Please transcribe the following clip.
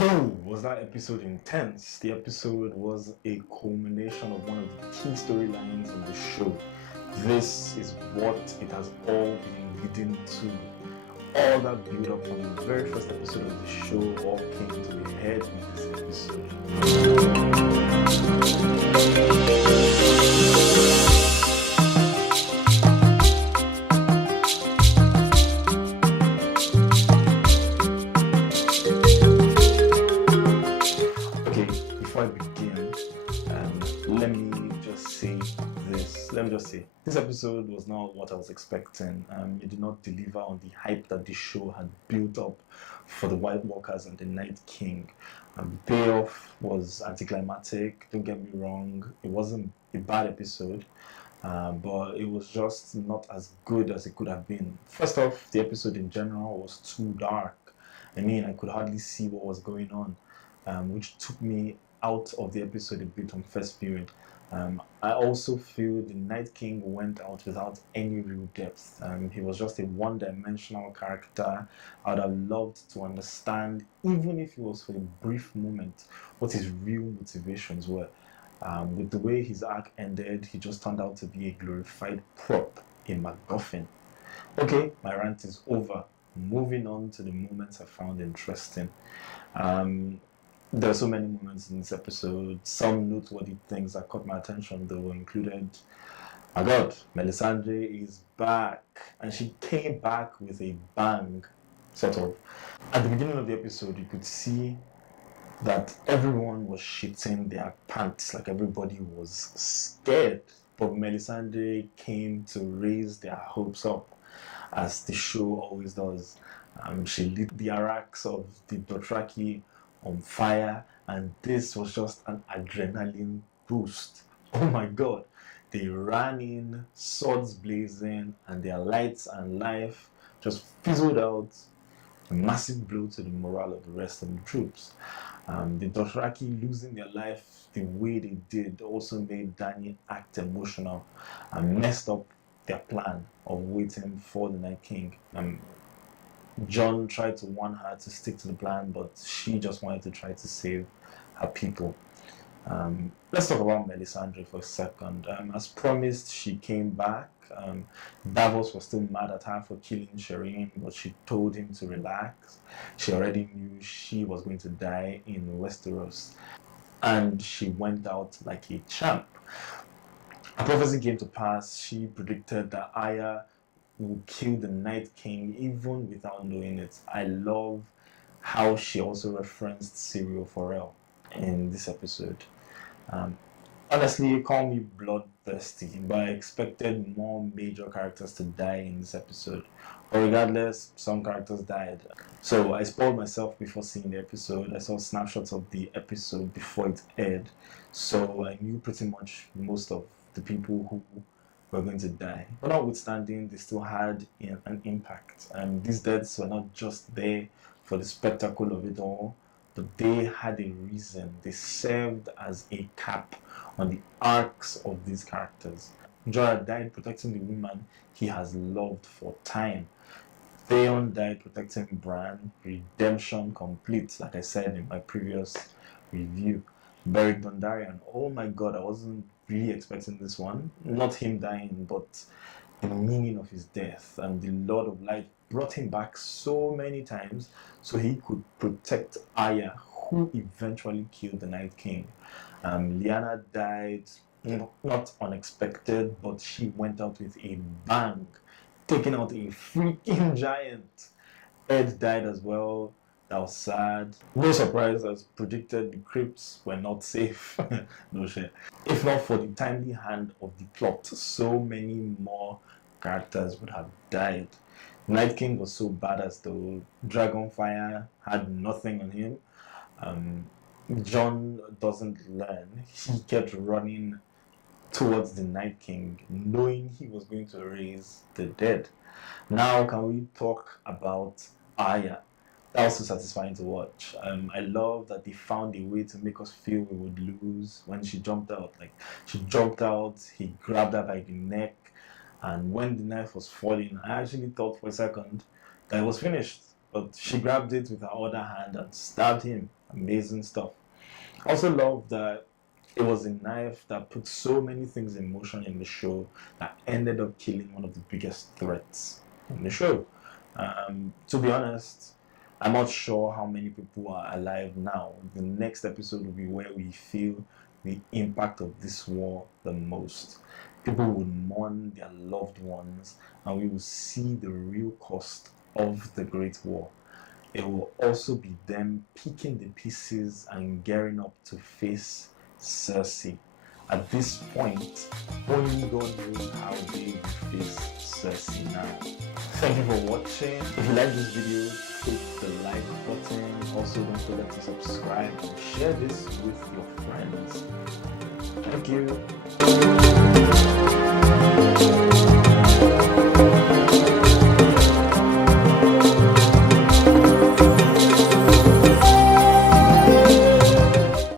Yo, was that episode intense? The episode was a culmination of one of the key storylines in the show. This is what it has all been leading to. All that build up from the very first episode of the show all came to a head in this episode. Okay, before I begin, let me just say this. Let me just say this episode was not what I was expecting. It did not deliver on the hype that the show had built up for the White Walkers and the Night King. The payoff was anticlimactic. Don't get me wrong; it wasn't a bad episode, but it was just not as good as it could have been. First off, the episode in general was too dark. I mean, I could hardly see what was going on, which took me out of the episode a bit on first viewing. I also feel the Night King went out without any real depth. He was just a one-dimensional character. I would have loved to understand, even if it was for a brief moment, what his real motivations were. With the way his arc ended, he just turned out to be a glorified prop, a MacGuffin. Okay, my rant is over. Moving on to the moments I found interesting. Um, there are so many moments in this episode. Some noteworthy things that caught my attention, though, included, my God, Melisandre is back, and she came back with a bang, sort of. At the beginning of the episode, you could see that everyone was shitting their pants, like everybody was scared. But Melisandre came to raise their hopes up, as the show always does. She lit the Arax of the Dothraki on fire, and this was just an adrenaline boost. Oh my God! They ran in, swords blazing, and their lights and life just fizzled out. A massive blow to the morale of the rest of the troops. The Dothraki losing their life the way they did also made Dany act emotional and messed up their plan of waiting for the Night King. Jon tried to warn her to stick to the plan, but she just wanted to try to save her people. Let's talk about Melisandre for a second. As promised, she came back. Davos was still mad at her for killing Shireen, but she told him to relax. She already knew she was going to die in Westeros, and she went out like a champ. A prophecy came to pass. She predicted that Arya will kill the Night King even without knowing it. I love how she also referenced Serial Forel in this episode. Um, Honestly, call me bloodthirsty, but I expected more major characters to die in this episode. But regardless, some characters died. So I spoiled myself before seeing the episode. I saw snapshots of the episode before it aired. So I knew pretty much most of the people who were going to die. But notwithstanding, they still had an impact. And these deaths were not just there for the spectacle of it all, but they had a reason. They served as a cap on the arcs of these characters. Jorah died protecting the woman he has loved for time. Theon died protecting Bran. Redemption complete, like I said in my previous review. Beric Dondarrion. Oh my God, I wasn't really expecting this one. Not him dying, but the meaning of his death. And the Lord of Light brought him back so many times so he could protect Arya, who eventually killed the Night King. Lyanna died, not unexpected, but she went out with a bang, taking out a freaking giant. Ed died as well. That was sad. No surprise, as predicted, the crypts were not safe. No shit. If not for the timely hand of the plot, so many more characters would have died. Night King was so badass though. Dragonfire had nothing on him. Um, Jon doesn't learn. He kept running towards the Night King, knowing he was going to raise the dead. Now, can we talk about Arya? That was so satisfying to watch. I love that they found a way to make us feel we would lose when she jumped out. Like, she jumped out, he grabbed her by the neck, and when the knife was falling, I actually thought for a second that it was finished. But she grabbed it with her other hand and stabbed him. Amazing stuff. I also love that it was a knife that put so many things in motion in the show that ended up killing one of the biggest threats in the show. To be honest, I'm not sure how many people are alive now. The next episode will be where we feel the impact of this war the most. People will mourn their loved ones, and we will see the real cost of the Great War. It will also be them picking the pieces and gearing up to face Cersei. At this point, only God knows how they will face Cersei now. Thank you for watching. If you like this video, click the like button. Also, don't forget to subscribe and share this with your friends. Thank you.